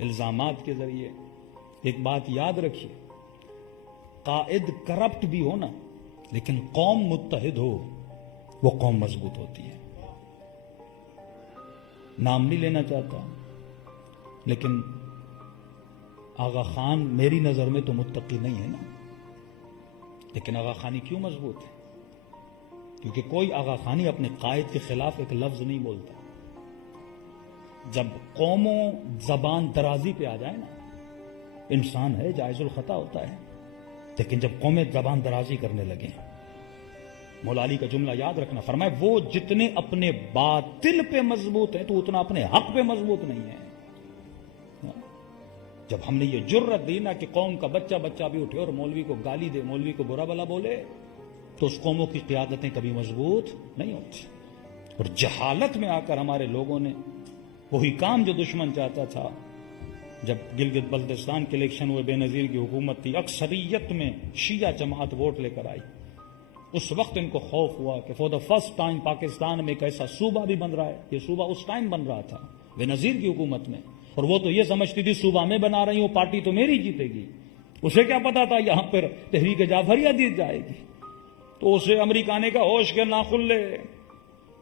الزامات کے ذریعے. ایک بات یاد رکھیے، قائد کرپٹ بھی ہو نا، لیکن قوم متحد ہو، وہ قوم مضبوط ہوتی ہے. نام نہیں لینا چاہتا، لیکن آغا خان میری نظر میں تو متقی نہیں ہے نا. لیکن آغا خانی کیوں مضبوط ہے؟ کیونکہ کوئی آغا خانی اپنے قائد کے خلاف ایک لفظ نہیں بولتا. جب قوموں زبان درازی پہ آ جائے نا، انسان ہے، جائز الخطا ہوتا ہے، لیکن جب قومیں زبان درازی کرنے لگے، مولا علی کا جملہ یاد رکھنا، فرمائے وہ جتنے اپنے باطل پہ مضبوط ہیں تو اتنا اپنے حق پہ مضبوط نہیں ہے. جب ہم نے یہ جرت دی نا کہ قوم کا بچہ بچہ بھی اٹھے اور مولوی کو گالی دے، مولوی کو برا بلا بولے، تو اس قوموں کی قیادتیں کبھی مضبوط نہیں ہوتی. اور جہالت میں آ کر ہمارے لوگوں نے وہی کام جو دشمن چاہتا تھا. جب گلگت بلتستان کے الیکشن ہوئے، بے نظیر کی حکومت تھی، اکثریت میں شیعہ جماعت ووٹ لے کر آئی. اس وقت ان کو خوف ہوا کہ for the first time Pakistan میں ایک ایسا صوبہ بھی بن رہا ہے. یہ صوبہ اس ٹائم بن رہا تھا بے نظیر کی حکومت میں، اور وہ تو یہ سمجھتی تھی صوبہ میں بنا رہی ہوں، پارٹی تو میری جیتے گی. اسے کیا پتا تھا یہاں پر تحریک جعفریہ جیت جائے گی. تو اسے امریکہ نے کہا ہوش کے ناخن لے،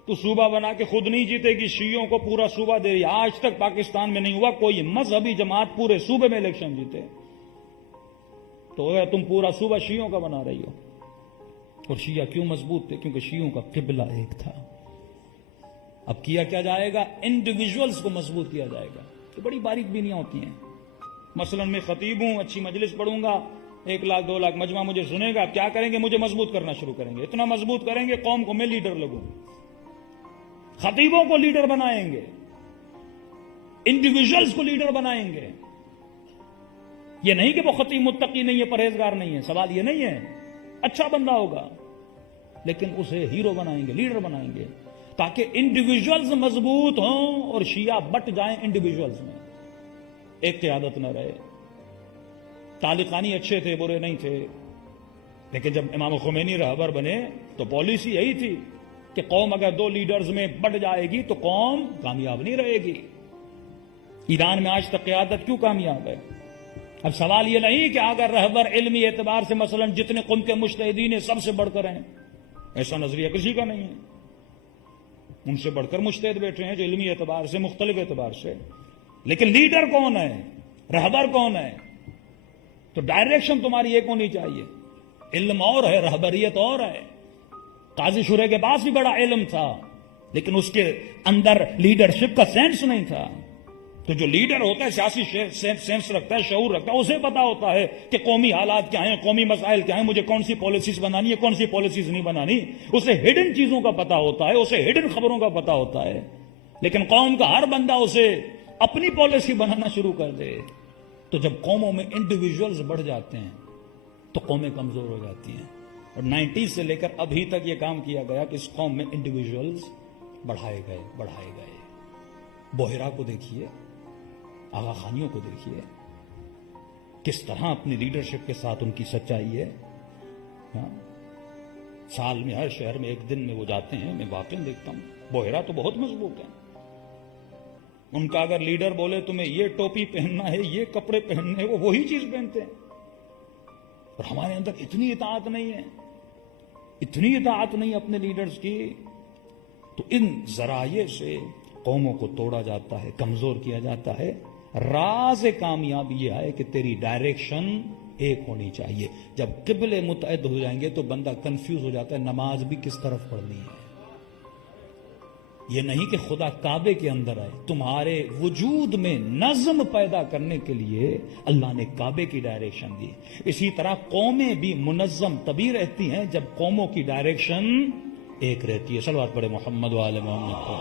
تو صوبہ بنا کے خود نہیں جیتے گی، شیعوں کو پورا صوبہ دے رہی. آج تک پاکستان میں نہیں ہوا کوئی مذہبی جماعت پورے صوبے میں الیکشن جیتے. تو تم پورا صوبہ شیعوں کا بنا رہی ہو. اور شیعہ کیوں مضبوط تھے؟ کیونکہ شیعوں کا قبلہ ایک تھا. اب کیا کیا جائے گا؟ انڈیویجولز کو مضبوط کیا جائے گا. تو بڑی باریک بینیاں ہوتی ہیں. مثلا میں خطیب ہوں، اچھی مجلس پڑھوں گا، 1 لاکھ 2 لاکھ مجمع مجھے سنے گا. اب کیا کریں گے؟ مجھے مضبوط کرنا شروع کریں گے. اتنا مضبوط کریں گے قوم کو میں لیڈر لگوں. خطیبوں کو لیڈر بنائیں گے، انڈیویجولز کو لیڈر بنائیں گے. یہ نہیں کہ وہ خطیب متقی نہیں ہے، پرہیزگار نہیں ہے، سوال یہ نہیں ہے. اچھا بندہ ہوگا، لیکن اسے ہیرو بنائیں گے، لیڈر بنائیں گے، تاکہ انڈیویجولز مضبوط ہوں اور شیعہ بٹ جائیں انڈیویجولز میں. ایک قیادت نہ رہے. طالقانی اچھے تھے، برے نہیں تھے، لیکن جب امام خمینی رہبر بنے تو پالیسی یہی تھی کہ قوم اگر 2 لیڈرز میں بٹ جائے گی تو قوم کامیاب نہیں رہے گی. ایران میں آج تک قیادت کیوں کامیاب ہے؟ اب سوال یہ نہیں کہ اگر رہبر علمی اعتبار سے مثلا جتنے قوم کے مجتہدین ہیں سب سے بڑھ کر ہیں، ایسا نظریہ کسی کا نہیں ہے. ان سے بڑھ کر مجتہد بیٹھے ہیں جو علمی اعتبار سے، مختلف اعتبار سے. لیکن لیڈر کون ہے؟ رہبر کون ہے؟ تو ڈائریکشن تمہاری ایک ہونی چاہیے. علم اور ہے، رہبریت اور ہے. قاضی شورے کے پاس بھی بڑا علم تھا، لیکن اس کے اندر لیڈرشپ کا سینس نہیں تھا. تو جو لیڈر ہوتا ہے سیاسی سینس رکھتا ہے، شعور رکھتا ہے، اسے پتا ہوتا ہے کہ قومی حالات کیا ہیں، قومی مسائل کیا ہیں، مجھے کون سی پالیسیز بنانی ہے، کون سی پالیسیز نہیں بنانی. اسے ہڈن چیزوں کا پتا ہوتا ہے، اسے ہڈن خبروں کا پتا ہوتا ہے. لیکن قوم کا ہر بندہ اسے اپنی پالیسی بنانا شروع کر دے. تو جب قوموں میں انڈیویجولز بڑھ جاتے ہیں تو قومیں کمزور ہو جاتی ہیں. اور 90 سے لے کر ابھی تک یہ کام کیا گیا کہ اس قوم میں انڈیویجولز بڑھائے گئے. بحیرہ کو دیکھیے، آغا خانیوں کو دیکھیے، کس طرح اپنی لیڈرشپ کے ساتھ ان کی سچائی ہے. سال میں ہر شہر میں 1 دن میں وہ جاتے ہیں، میں واقعی دیکھتا ہوں. بحیرہ تو بہت مضبوط ہے. ان کا اگر لیڈر بولے تمہیں یہ ٹوپی پہننا ہے، یہ کپڑے پہننے ہیں، وہ وہی چیز پہنتے ہیں. اور ہمارے اندر اتنی اطاعت نہیں ہے، اتنی اطاعت نہیں اپنے لیڈرز کی. تو ان ذرائع سے قوموں کو توڑا جاتا ہے، کمزور کیا جاتا ہے. راز کامیابی یہ ہے کہ تیری ڈائریکشن ایک ہونی چاہیے. جب قبلے متعدد ہو جائیں گے تو بندہ کنفیوز ہو جاتا ہے، نماز بھی کس طرف پڑھنی ہے. یہ نہیں کہ خدا کعبے کے اندر آئے. تمہارے وجود میں نظم پیدا کرنے کے لیے اللہ نے کعبے کی ڈائریکشن دی. اسی طرح قومیں بھی منظم تبھی رہتی ہیں جب قوموں کی ڈائریکشن ایک رہتی ہے. صلوات پڑھے محمد و آل محمد کو.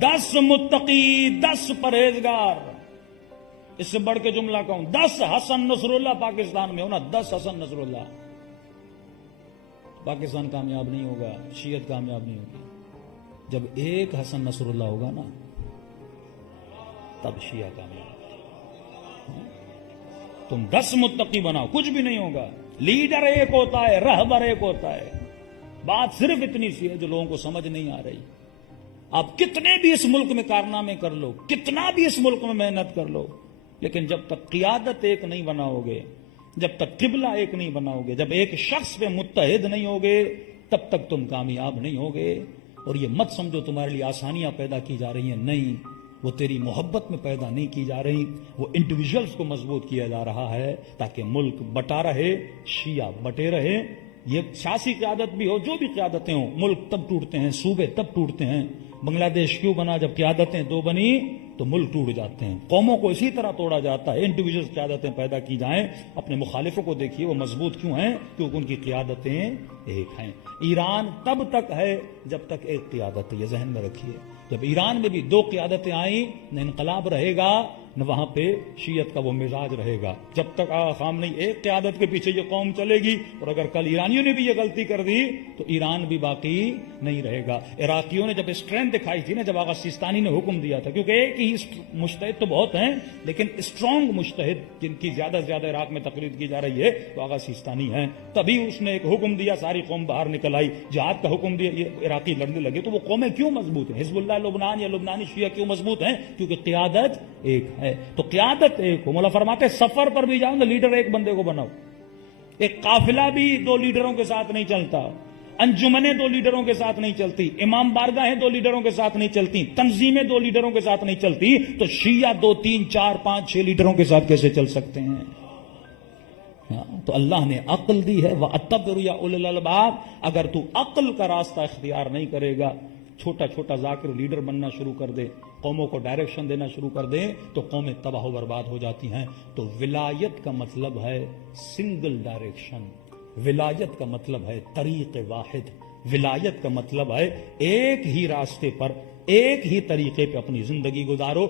10 متقی، 10 پرہیزگار، اس سے بڑھ کے جملہ کہوں 10 حسن نصر اللہ پاکستان میں ہونا. 10 حسن نصر اللہ. پاکستان کامیاب نہیں ہوگا، شیعت کامیاب نہیں ہوگی. جب ایک حسن نصر اللہ ہوگا نا تب شیعہ کامیاب ہوگا. تم 10 متقی بناؤ، کچھ بھی نہیں ہوگا. لیڈر ایک ہوتا ہے، رہبر ایک ہوتا ہے. بات صرف اتنی سی ہے جو لوگوں کو سمجھ نہیں آ رہی. آپ کتنے بھی اس ملک میں کارنامے کر لو، کتنا بھی اس ملک میں محنت کر لو، لیکن جب تک قیادت ایک نہیں بناؤ گے، جب تک قبلہ ایک نہیں بناؤ گے، جب ایک شخص پہ متحد نہیں ہوگے، تب تک تم کامیاب نہیں ہوگے۔ اور یہ مت سمجھو تمہارے لیے آسانیاں پیدا کی جا رہی ہیں، نہیں، وہ تیری محبت میں پیدا نہیں کی جا رہی، وہ انڈیویجولز کو مضبوط کیا جا رہا ہے تاکہ ملک بٹا رہے، شیعہ بٹے رہے۔ یہ سیاسی قیادت بھی ہو، جو بھی قیادتیں ہوں، ملک تب ٹوٹتے ہیں، صوبے تب ٹوٹتے ہیں۔ بنگلہ دیش کیوں بنا؟ جب قیادتیں دو بنی تو ملک ٹوٹ جاتے ہیں۔ قوموں کو اسی طرح توڑا جاتا ہے، انڈیویجول قیادتیں پیدا کی جائیں۔ اپنے مخالفوں کو دیکھیے وہ مضبوط کیوں ہیں؟ کیونکہ ان کی قیادتیں ایک ہیں۔ ایران تب تک ہے جب تک ایک قیادت ہے، یہ ذہن میں رکھیے۔ جب ایران میں بھی دو قیادتیں آئیں، نہ انقلاب رہے گا نہ وہاں پہ شیعت کا وہ مزاج رہے گا۔ جب تک آغا خامنئی ایک قیادت کے پیچھے یہ قوم چلے گی، اور اگر کل ایرانیوں نے بھی یہ غلطی کر دی تو ایران بھی باقی نہیں رہے گا۔ عراقیوں نے جب اسٹرینتھ دکھائی تھی نا، جب آغا سیستانی نے حکم دیا تھا، کیونکہ ایک ہی مجتہد تو بہت ہیں لیکن اسٹرانگ مجتہد جن کی زیادہ سے زیادہ عراق میں تقلید کی جا رہی ہے تو آغا سیستانی ہیں، تبھی اس نے ایک حکم دیا، ساری قوم باہر نکل آئی، جہاد کا حکم دیا، یہ عراقی لڑنے لگے۔ تو وہ قومیں کیوں مضبوط ہیں؟ حزب اللہ لبنان یا لبنانی شیعہ کیوں مضبوط ہیں؟ کیونکہ قیادت ایک ہے۔ تو قیادت ایک ہو، مولا فرماتے سفر پر بھی جاؤ نا، لیڈر ایک بندے کو بناؤ۔ ایک قافلہ بھی دو لیڈروں کے ساتھ نہیں چلتا، انجمنیں دو لیڈروں کے ساتھ نہیں چلتی، امام بارگاہیں دو لیڈروں کے ساتھ نہیں چلتی، تنظیمیں دو لیڈروں کے ساتھ نہیں چلتی، تو شیعہ 2 3 4 5 6 لیڈروں کے ساتھ کیسے چل سکتے ہیں؟ تو اللہ نے عقل دی ہے، وَأَتَّبِرُ يَا أُولِي الْأَلْبَابِ۔ اگر تو عقل کا راستہ اختیار نہیں کرے گا، چھوٹا چھوٹا ذاکر لیڈر بننا شروع کر دے، قوموں کو ڈائریکشن دینا شروع کر دے، تو قومیں تباہ و برباد ہو جاتی ہیں۔ تو ولایت کا مطلب ہے سنگل ڈائریکشن، ولایت کا مطلب ہے طریق واحد، ولایت کا مطلب ہے ایک ہی راستے پر، ایک ہی طریقے پہ اپنی زندگی گزارو۔